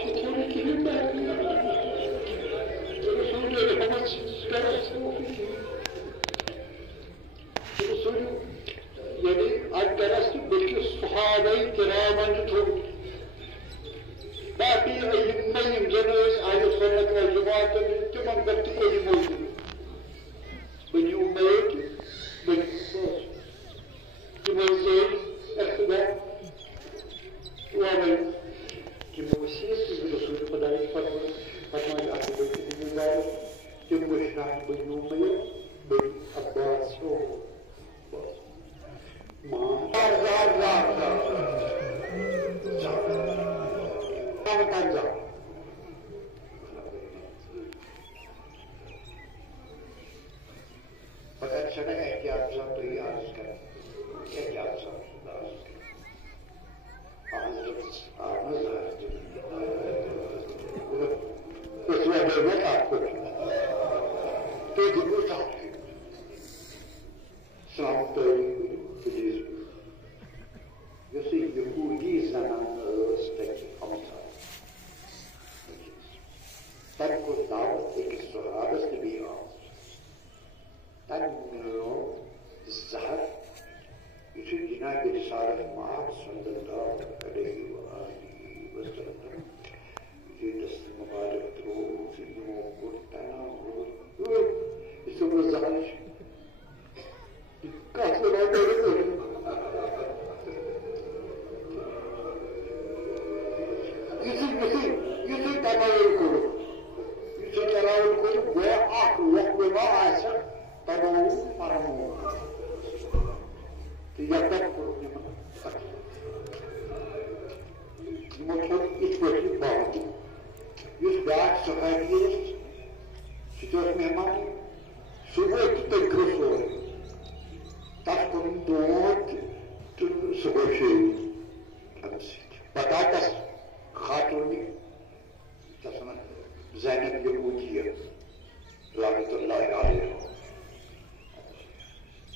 شطور كلمة الرسول لحمص درس الرسول يعني الدرس بلكي الصحابة كراما جتهم باقي أيما يمزنوس آية صلى الجماعة تمام بلتكو يموزن بني أميك بني أباس تمزين أخذ وعمل كموسيس الرسول فدارك فرمان أخذ بني كموشنا بني أميك بني أباس ما فقط شده احتیاط شد توی عرض کرد احتیاط شد عرض کرد آنز رفت بسیار دولت آفت تو دیگه ساخت سلام توی بلیز یسی یهودی زنان استکی همسا تن کو دعوت ایک صحابت نبی آمد تنمو الزهر يصير جناب رسالة معه صلى الله عليه وآله وسلم يصير دست مبارك تروح في النمو قلتنا يصير الزهر كاتل ما بيقول يصير تناول كله يصير تناول كله وعقل وقت ما عاشق تناول فرمو يقدر المطلوب إثبات بعض يثبت صحابيس شتوت مهمان سويت تكرسون تفكرون دوت سوشي أمسك بطاطس خاتوني تسمع زينب يهودية رحمة الله عليها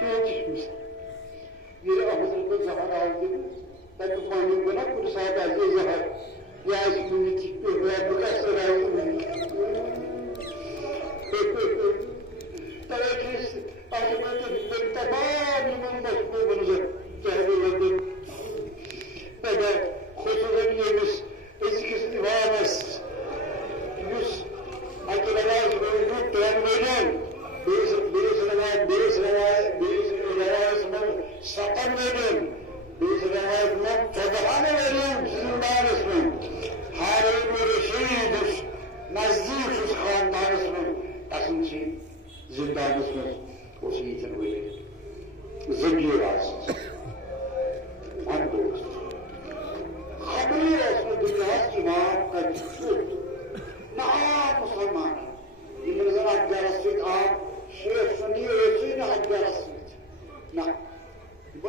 düşmüş. Yeri Ahmet'in zahar aldı. Tabii bana bana kursa da zahar. Ya şimdi çıktı ve bu kadar sarayım. Tabii ki Ahmet'in tamamının başbuğunuzu çağırıldı. Ve Kosova'nın yemiş eskisini varamaz. Yüz akılalar yurt dönmeyen birisine satan verin, birisine tadahane verin, sizin dağınızın. Harun böyle şeydir, nazdifus khan dağınızın. Asıl şey, zindanızın, o şeyden öyle. Zincir arsız. Andoluz. Haberi olsun dünyası cemaat kaçıştır. Naam Müslüman. İmrizan akgarasıydı ağam. Şeyh Sunni ösüyle akgarasıydı. Naam. Bu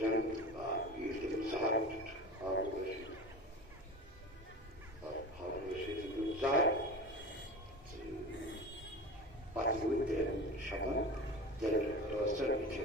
Sen işte saat Harun saat Batı Şaban derler dostlar içe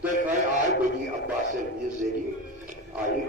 That's why I, Bani Abbas al-Yazidi, I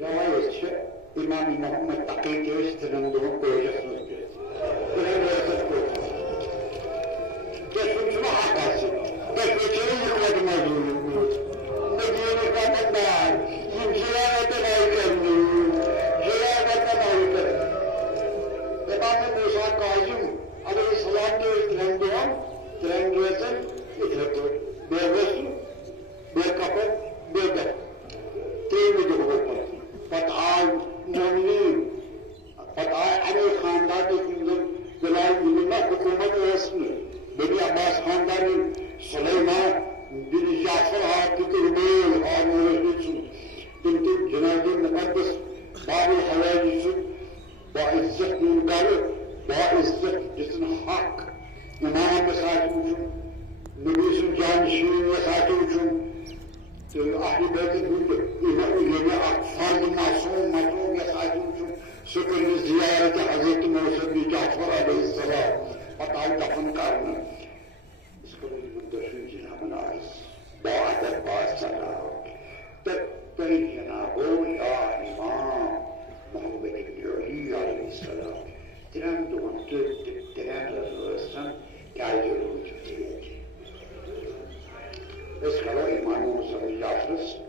Rivayetçi İmam-ı Muhammed Takiyye üstünün koyacaksınız diyor. Rivayetçi koyacaksınız. Geçmişine hakarsın. Geçmişini yıkmadım acını. Medine'nin kadınlar, zincirlerden aykırdı. Ziyaretten aykırdı. İmam-ı Musa Kazım Aleyhisselam diyor trendiyorsun, itiyor. Devresin, bir kapı, bir de. Teymi de bu kadar. فتح مومنین فتح علی خاندان کیندن جلال ملت حکومت رسمی بنی عباس خاندان سلیمان بن جعفر حافظ تربیل آمورش نیچون تنتو جناب مقدس باب الحواجز باعزت نونگار باعزت جسن حق امام مساجد وچون نبی سن جانشین مساجد وچون اهل بیت یعنی فرد معصوم مطلوب یا خاتون شکر زیارت حضرت موسی بن جعفر علیه السلام قطع دفن کرنا اس کو مدشون جناب ناس با ادب با سلام تبتری جنابو یا امام محمد بن علی علیه السلام تران دوان تران رسولستان کایجر وجودیت اس کلو امام موسی بن جعفر